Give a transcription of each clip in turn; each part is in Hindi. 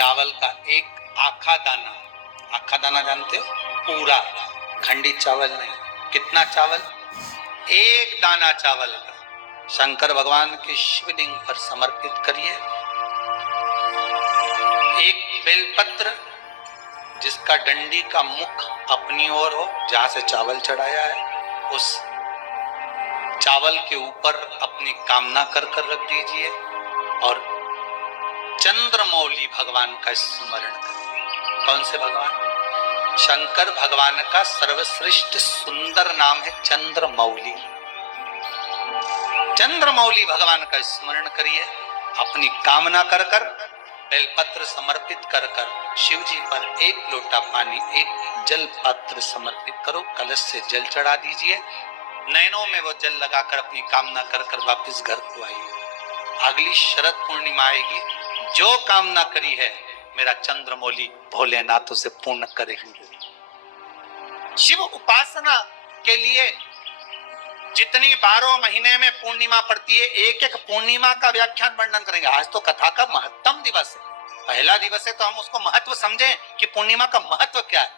चावल का एक आखा दाना जानते हो? पूरा खंडित चावल नहीं। कितना चावल? एक दाना चावल का शंकर भगवान के शिवलिंग पर समर्पित करिए। एक बेलपत्र जिसका डंडी का मुख अपनी ओर हो, जहां से चावल चढ़ाया है, उस चावल के ऊपर अपनी कामना कर रख दीजिए और चंद्रमौली भगवान का स्मरण करिए। कौन से भगवान? शंकर भगवान का सर्वश्रेष्ठ सुंदर नाम है चंद्रमौली। चंद्रमौली भगवान का स्मरण करिए। अपनी कामना कर बेलपत्र समर्पित कर शिव जी पर एक लोटा पानी, एक जल पात्र समर्पित करो, कलश से जल चढ़ा दीजिए। नैनों में वो जल लगाकर अपनी कामना कर वापस घर को आइए। अगली शरद पूर्णिमा आएगी, जो कामना करी है मेरा चंद्रमौली भोलेनाथ उसे पूर्ण करेंगे। शिव उपासना के लिए जितनी 12 महीने में पूर्णिमा पड़ती है, एक एक पूर्णिमा का व्याख्यान वर्णन करेंगे। आज तो कथा का महत्तम दिवस है, पहला दिवस है, तो हम उसको महत्व समझें कि पूर्णिमा का महत्व क्या है।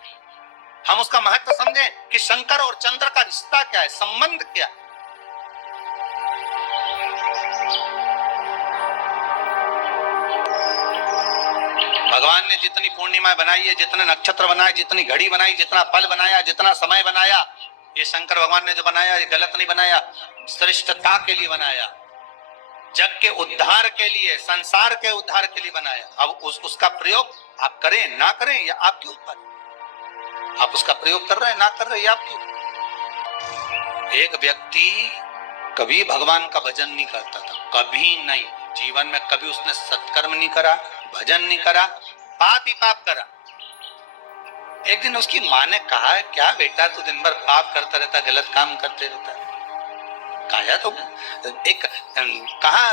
हम उसका महत्व समझें कि शंकर और चंद्र का रिश्ता क्या है, संबंध क्या है। भगवान ने जितनी पूर्णिमा बनाई है, जितने नक्षत्र बनाए, जितनी घड़ी बनाई, जितना पल बनाया, जितना समय बनाया, ये शंकर भगवान ने जो बनाया ये गलत नहीं बनाया, श्रेष्ठता के लिए बनाया, जग के उद्धार के लिए, संसार के उद्धार के लिए बनाया। अब उसका प्रयोग आप करें ना करें या आपके ऊपर। आप उसका प्रयोग कर रहे हैं ना कर रहे हैं आपके ऊपर। एक व्यक्ति कभी भगवान का भजन नहीं करता था, कभी नहीं, जीवन में कभी उसने सत्कर्म नहीं करा, भजन नहीं करा, पाप ही पाप करा। एक दिन उसकी माँ ने कहा, क्या बेटा तू दिन भर पाप करता रहता, गलत काम करते रहता? कहा तो एक कहा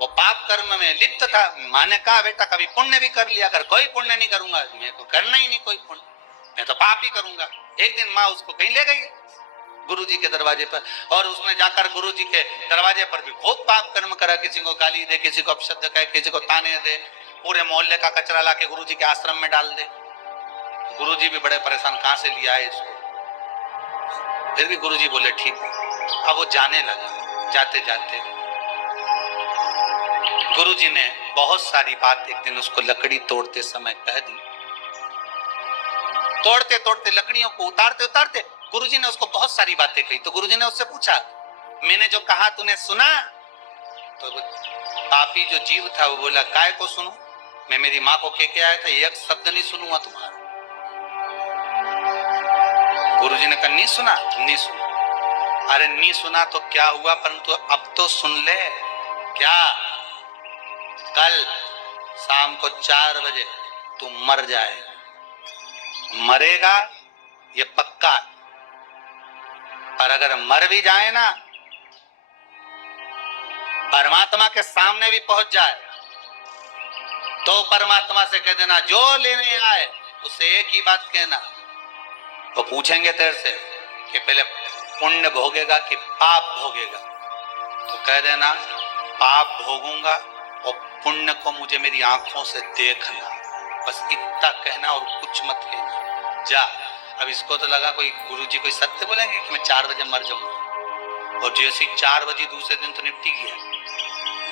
वो पाप कर्म में लिप्त था। माँ ने कहा, बेटा कभी पुण्य भी कर लिया कर। कोई पुण्य नहीं करूंगा, मैं तो करना ही नहीं कोई पुण्य, मैं तो पाप ही करूंगा। एक दिन माँ उसको कहीं ले गई गुरुजी के दरवाजे पर, और उसने जाकर गुरुजी के दरवाजे पर भी खूब पाप कर्म करा। किसी को गाली दे, किसी को अपशब्द कहे, किसी को ताने दे, पूरे मोहल्ले का कचरा लाके गुरुजी के आश्रम में डाल दे। गुरुजी भी बड़े परेशान, कहां से लिया है इसको। फिर भी गुरुजी बोले ठीक है। अब वो जाने लगा। जाते जाते गुरुजी ने बहुत सारी बात एक दिन उसको लकड़ी तोड़ते समय कह दी। तोड़ते तोड़ते लकड़ियों को उतारते उतारते गुरुजी ने उसको बहुत सारी बातें कही। तो गुरुजी ने उससे पूछा, मैंने जो कहा तूने सुना? तो पापी जो जीव था वो बोला, काय को सुनूं, मैं मेरी माँ को कह के आया था, एक शब्द नहीं सुनूंगा तुम्हारा। गुरुजी ने कहा, नहीं सुना? नहीं सुना। अरे नहीं सुना तो क्या हुआ, परंतु अब तो सुन ले। क्या? कल शाम को 4 बजे तू मर जाए। मरेगा ये पक्का, पर अगर मर भी जाए ना, परमात्मा के सामने भी पहुंच जाए, तो परमात्मा से कह देना, जो लेने आए उससे एक ही बात कहना। वो पूछेंगे तेरे से कि पहले पुण्य भोगेगा कि पाप भोगेगा, तो कह देना पाप भोगूंगा और पुण्य को मुझे मेरी आंखों से देखना। बस इतना कहना और कुछ मत कहना। जा। अब इसको तो लगा कोई गुरुजी कोई सत्य बोलेंगे कि मैं 4 बजे मर जाऊंगा, और जैसे 4 बजे दूसरे दिन तो निपटी गया,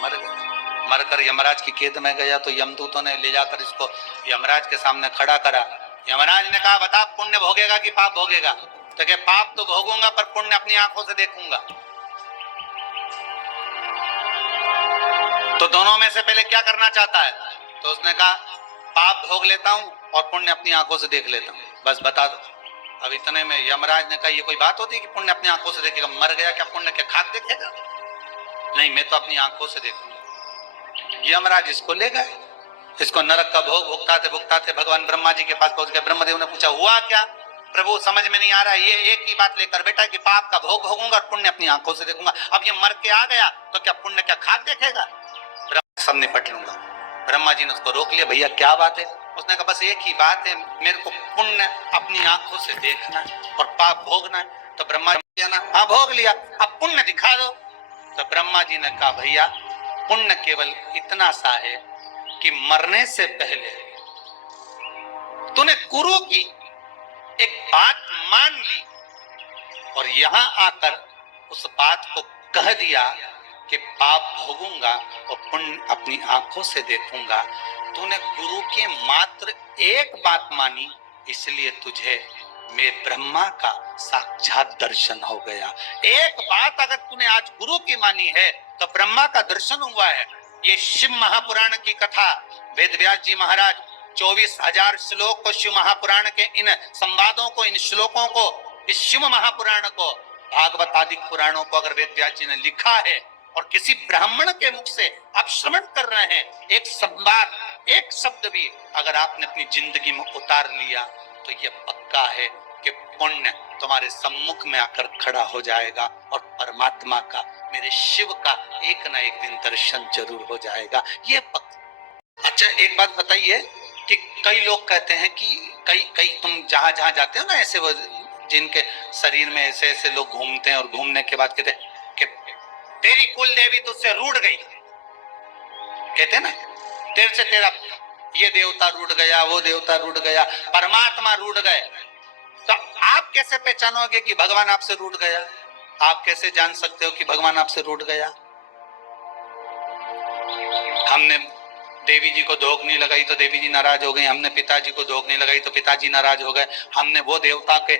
मर गया। मरकर यमराज की कैद में गया तो यमदूतों ने ले जाकर इसको यमराज के सामने खड़ा करा। यमराज ने कहा, बता पुण्य भोगेगा कि पाप भोगेगा? तो क्या, पाप तो भोगूंगा पर पुण्य अपनी आंखों से देखूंगा। तो दोनों में से पहले क्या करना चाहता है? तो उसने कहा, पाप भोग लेता हूं और पुण्य अपनी आंखों से देख लेता हूं, बस बता दो। अब इतने में यमराज ने कहा, ये कोई बात होती है कि पुण्य अपनी आंखों से देखेगा? मर गया क्या पुण्य क्या खाक देखेगा? नहीं, मैं तो अपनी आंखों से देखूंगा। यमराज इसको ले गए। इसको नरक का भोग भुगता थे भगवान ब्रह्मा जी के पास पहुंच गए। ब्रह्मदेव ने पूछा, हुआ क्या प्रभु, समझ में नहीं आ रहा है। ये एक ही बात लेकर बेटा कि पाप का भोग भोगूंगा और पुण्य अपनी आंखों से देखूंगा। अब ये मर के आ गया तो क्या पुण्य क्या खाक देखेगा? सब निपट लूंगा। ब्रह्मा जी ने उसको रोक लिया, भैया क्या बात है? उसने कहा, बस एक ही बात है, मेरे को पुण्य अपनी आंखों से देखना है और पाप भोगना है। तो ब्रह्मा जी ने हाँ भोग लिया, अब पुण्य दिखा दो। तो ब्रह्मा जी ने कहा, भैया पुण्य केवल इतना सा है कि मरने से पहले तूने गुरु की एक बात मान ली और यहां आकर उस बात को कह दिया कि पाप भोगूंगा और पुण्य अपनी आंखों से देखूंगा। तूने गुरु की मात्र एक बात मानी, इसलिए तुझे मैं ब्रह्मा का साक्षात दर्शन हो गया। एक बात अगर तूने आज गुरु की मानी है तो ब्रह्मा का दर्शन हुआ है। ये शिव महापुराण की कथा वेद व्यास जी महाराज 24,000 श्लोक को, शिव महापुराण के इन संवादों को, इन श्लोकों को, इस शिव महापुराण को, भागवत आदि पुराणों को अगर वेद व्यास जी ने लिखा है और किसी ब्राह्मण के मुख से आप श्रवण कर रहे हैं, एक संवाद, एक शब्द भी अगर आपने अपनी जिंदगी में उतार लिया तो ये पक्का है कि पुण्य तुम्हारे सम्मुख में आकर खड़ा हो जाएगा और परमात्मा का, मेरे शिव का एक ना एक दिन दर्शन जरूर हो जाएगा। ये पक्का। अच्छा एक बात बताइए कि कई लोग कहते हैं कि कई तुम जहां जहां जाते हो ना, ऐसे वो जिनके शरीर में ऐसे ऐसे लोग घूमते हैं और घूमने के बाद कहते हैं कि तेरी कुल देवी तुझसे रूठ गई, कहते हैं ना, तेरे से तेरा ये देवता रूठ गया, वो देवता रूठ गया, परमात्मा रूठ गए। तो आप कैसे पहचानोगे कि भगवान आपसे रूठ गया? आप कैसे जान सकते हो कि भगवान आपसे रूठ गया? हमने देवी जी को धोख नहीं लगाई तो देवी जी नाराज हो गई, हमने पिताजी को धोख नहीं लगाई तो पिताजी नाराज हो गए, हमने वो देवता के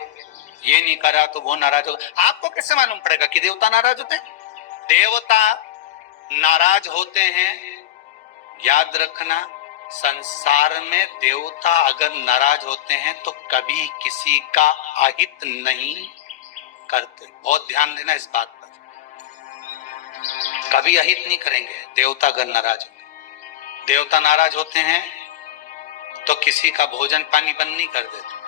ये नहीं करा तो वो नाराज हो गए। आपको कैसे मालूम पड़ेगा कि देवता नाराज होते हैं? देवता नाराज होते हैं, याद रखना, संसार में देवता अगर नाराज होते हैं तो कभी किसी का अहित नहीं करते। बहुत ध्यान देना इस बात पर, कभी अहित नहीं करेंगे देवता अगर नाराज होते। देवता नाराज होते हैं तो किसी का भोजन पानी बंद नहीं कर देते।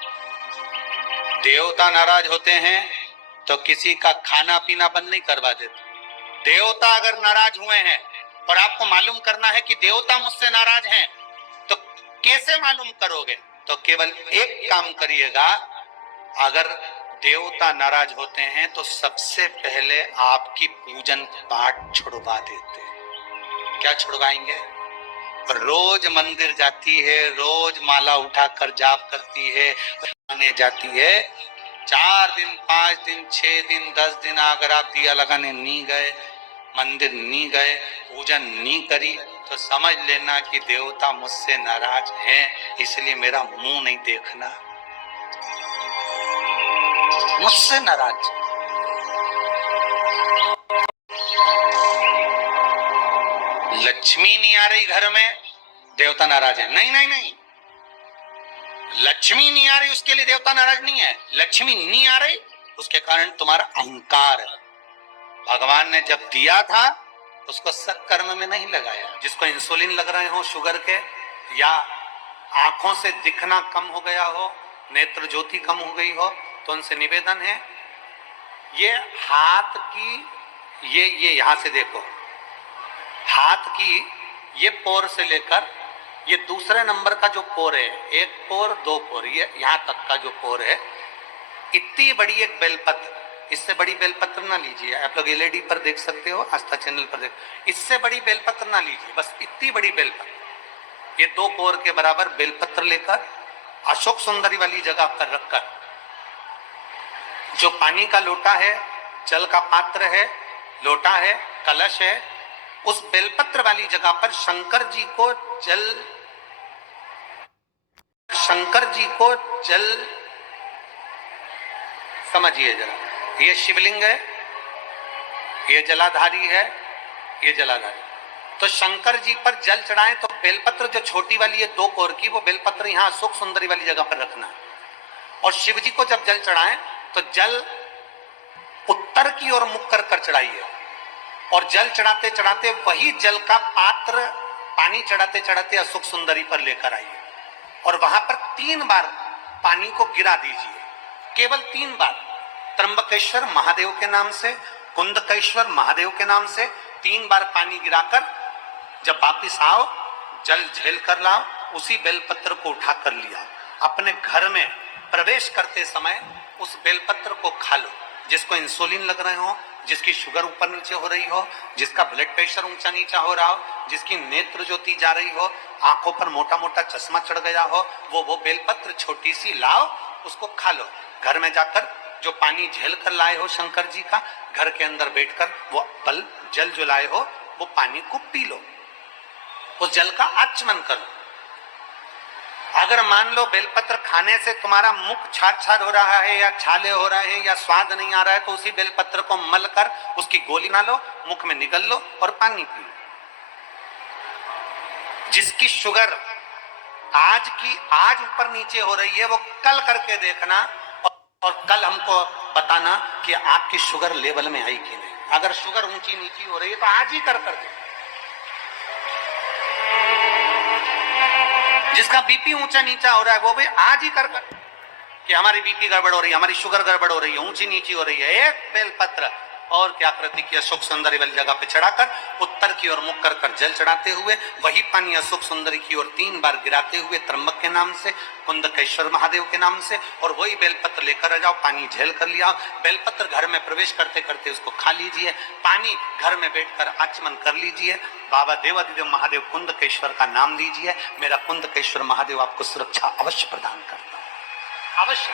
देवता नाराज होते हैं तो किसी का खाना पीना बंद नहीं करवा देते। देवता अगर नाराज हुए हैं और आपको मालूम करना है कि देवता मुझसे नाराज हैं, तो कैसे मालूम करोगे? तो केवल एक काम करिएगा, अगर देवता नाराज होते हैं तो सबसे पहले आपकी पूजन पाठ छुड़वा देते हैं। क्या छुड़वाएंगे? रोज मंदिर जाती है, रोज माला उठाकर जाप करती है, लगाने जाती है, 4 दिन 5 दिन 6 दिन 10 दिन अगर आप दिया लगाने नहीं गए, मंदिर नहीं गए, पूजन नहीं करी, तो समझ लेना कि देवता मुझसे नाराज हैं, इसलिए मेरा मुंह नहीं देखना। मुझसे नाराज। लक्ष्मी नहीं आ रही घर में, देवता नाराज है? नहीं नहीं नहीं, लक्ष्मी नहीं आ रही उसके लिए देवता नाराज नहीं है। लक्ष्मी नहीं आ रही उसके कारण तुम्हारा अहंकार है। भगवान ने जब दिया था उसको सत्कर्म में नहीं लगाया। जिसको इंसुलिन लग रहे हो शुगर के, या आंखों से दिखना कम हो गया हो, नेत्र ज्योति कम हो गई हो, तो उनसे निवेदन है, ये हाथ की ये यहां से देखो, हाथ की ये पोर से लेकर ये दूसरे नंबर का जो पोर है, एक पोर दो पोर, ये यहां तक का जो पोर है, इतनी बड़ी एक बेलपत्र, इससे बड़ी बेलपत्र ना लीजिए। आप लोग एलईडी पर देख सकते हो, आस्था चैनल पर देख, इससे बड़ी बेलपत्र ना लीजिए, बस इतनी बड़ी बेलपत्र, ये 2 पोर के बराबर बेलपत्र लेकर अशोक सुंदरी वाली जगह पर रखकर, जो पानी का लोटा है, जल का पात्र है, लोटा है, कलश है, उस बेलपत्र वाली जगह पर शंकर जी को जल समझिए जरा, ये शिवलिंग है, ये जलाधारी है, ये जलाधारी, तो शंकर जी पर जल चढ़ाएं तो बेलपत्र जो छोटी वाली है 2 कोर की, वो बेलपत्र यहाँ सुख सुंदरी वाली जगह पर रखना है। और शिव जी को जब जल चढ़ाएं तो जल उत्तर की ओर मुख कर चढ़ाइए, और जल चढ़ाते चढ़ाते वही जल का पात्र पानी चढ़ाते चढ़ाते अशोक सुंदरी पर लेकर आइए, और वहां पर 3 बार पानी को गिरा दीजिए, केवल 3 बार। त्र्यंबकेश्वर महादेव के नाम से, कुंदकेश्वर महादेव के नाम से 3 बार पानी गिराकर जब वापिस आओ, जल झेल कर लाओ, उसी बेलपत्र को उठा कर लिया, अपने घर में प्रवेश करते समय उस बेलपत्र को खा लो। जिसको इंसुलिन लग रहे हो जिसकी शुगर ऊपर नीचे हो रही हो, जिसका ब्लड प्रेशर ऊंचा नीचा हो रहा हो, जिसकी नेत्र ज्योति जा रही हो, आंखों पर मोटा मोटा चश्मा चढ़ गया हो, वो बेलपत्र छोटी सी लाओ, उसको खा लो। घर में जाकर जो पानी झेल कर लाए हो शंकर जी का, घर के अंदर बैठकर वो जल जो लाए हो वो पानी को पी लो, उस जल का आचमन करो। अगर मान लो बेलपत्र खाने से तुम्हारा मुख छार छार हो रहा है या छाले हो रहे हैं या स्वाद नहीं आ रहा है, तो उसी बेलपत्र को मल कर उसकी गोली बना लो, मुख में निगल लो और पानी पी लो। जिसकी शुगर आज ऊपर नीचे हो रही है, वो कल करके देखना और कल हमको बताना कि आपकी शुगर लेवल में आई कि नहीं। अगर शुगर ऊंची नीची हो रही है तो आज ही कर दे। जिसका बीपी ऊंचा नीचा हो रहा है वो भी आज ही कर कि हमारी बीपी गड़बड़ हो रही है, हमारी शुगर गड़बड़ हो रही है, ऊंची नीची हो रही है, एक बेलपत्र और क्या कृति की अशोक सुंदरी वाली जगह पे चढ़ाकर उत्तर की ओर मुख कर जल चढ़ाते हुए वही पानी अशोक सुंदरी की ओर 3 बार गिराते हुए त्र्यंबक के नाम से, कुंदकेश्वर महादेव के नाम से, और वही बेलपत्र लेकर आ जाओ, पानी झेल कर लिया। बेलपत्र घर में प्रवेश करते करते उसको खा लीजिए, पानी घर में बैठकर आचमन कर लीजिए, बाबा देवादिदेव महादेव कुंदकेश्वर का नाम लीजिए। मेरा कुंदकेश्वर महादेव आपको सुरक्षा अवश्य प्रदान करता है, अवश्य।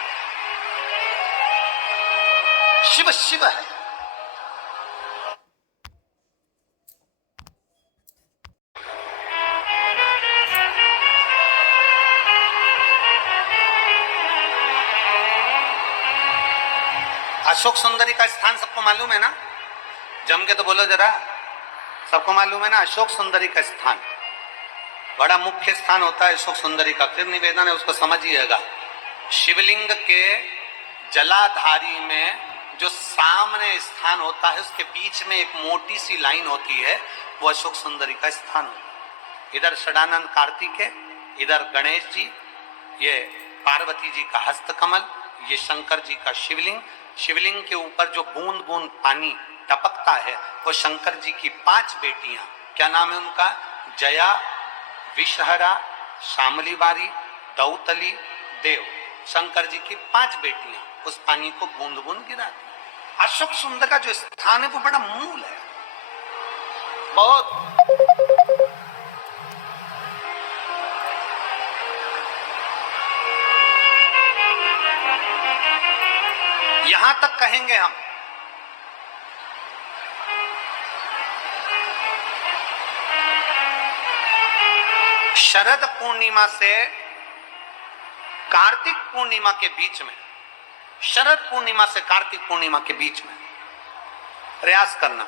शिव शिव है। अशोक सुंदरी का स्थान सबको मालूम है ना? जम के तो बोलो जरा, सबको मालूम है ना? अशोक सुंदरी का स्थान बड़ा मुख्य स्थान होता है अशोक सुंदरी का। फिर निवेदन है, उसको समझिएगा। शिवलिंग के जलाधारी में जो सामने स्थान होता है उसके बीच में एक मोटी सी लाइन होती है, वो अशोक सुंदरी का स्थान होता है। इधर षडानंद कार्तिकेय, इधर गणेश जी, ये पार्वती जी का हस्तकमल, ये शंकर जी का शिवलिंग। शिवलिंग के ऊपर जो बूंद बूंद पानी टपकता है वो शंकर जी की 5 बेटियां, क्या नाम है उनका? जया, विषहरा, शामली बारी, दौतली, देव। शंकर जी की 5 बेटियां उस पानी को बूंद बूंद गिराती। अशोक सुंदर का जो स्थान है वो बड़ा मूल है, बहुत। यहां तक कहेंगे हम, शरद पूर्णिमा से कार्तिक पूर्णिमा के बीच में, शरद पूर्णिमा से कार्तिक पूर्णिमा के बीच में प्रयास करना।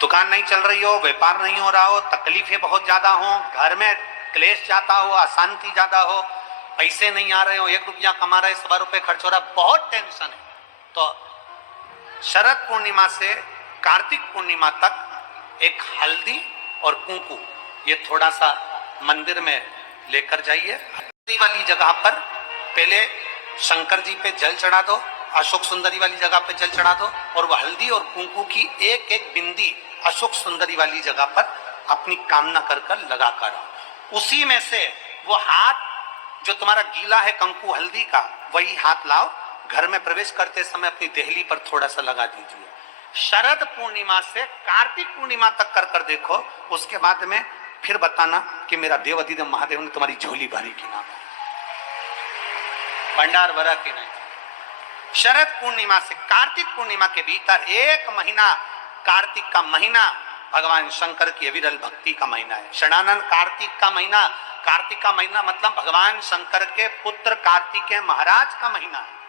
दुकान नहीं चल रही हो, व्यापार नहीं हो रहा हो, तकलीफें बहुत ज्यादा हो, घर में क्लेश जाता हो, अशांति ज्यादा हो, पैसे नहीं आ रहे हो, 1 रुपया कमा रहे 100 रुपए खर्च हो रहा, बहुत टेंशन है, तो शरद पूर्णिमा से कार्तिक पूर्णिमा तक एक हल्दी और कुंकू ये थोड़ा सा मंदिर में लेकर जाइए। हल्दी वाली जगह पर पहले शंकर जी पे जल चढ़ा दो, अशोक सुंदरी वाली जगह पे जल चढ़ा दो, और वह हल्दी और कुंकू की एक एक बिंदी अशोक सुंदरी वाली जगह पर अपनी कामना कर कर लगा कर आओ। उसी में से वो हाथ जो तुम्हारा गीला है कंकु हल्दी का, वही हाथ लाओ, घर में प्रवेश करते समय अपनी देहली पर थोड़ा सा लगा दीजिए। शरद पूर्णिमा से कार्तिक पूर्णिमा तक कर कर देखो, उसके बाद में फिर बताना कि मेरा देवादिदेव महादेव ने तुम्हारी झोली भरी की ना भंडार भरा की नहीं। शरद पूर्णिमा से कार्तिक पूर्णिमा के भीतर 1 महीना, कार्तिक का महीना भगवान शंकर की अविरल भक्ति का महीना है। षडानंद कार्तिक का महीना, कार्तिक का महीना मतलब भगवान शंकर के पुत्र कार्तिकेय महाराज का महीना है।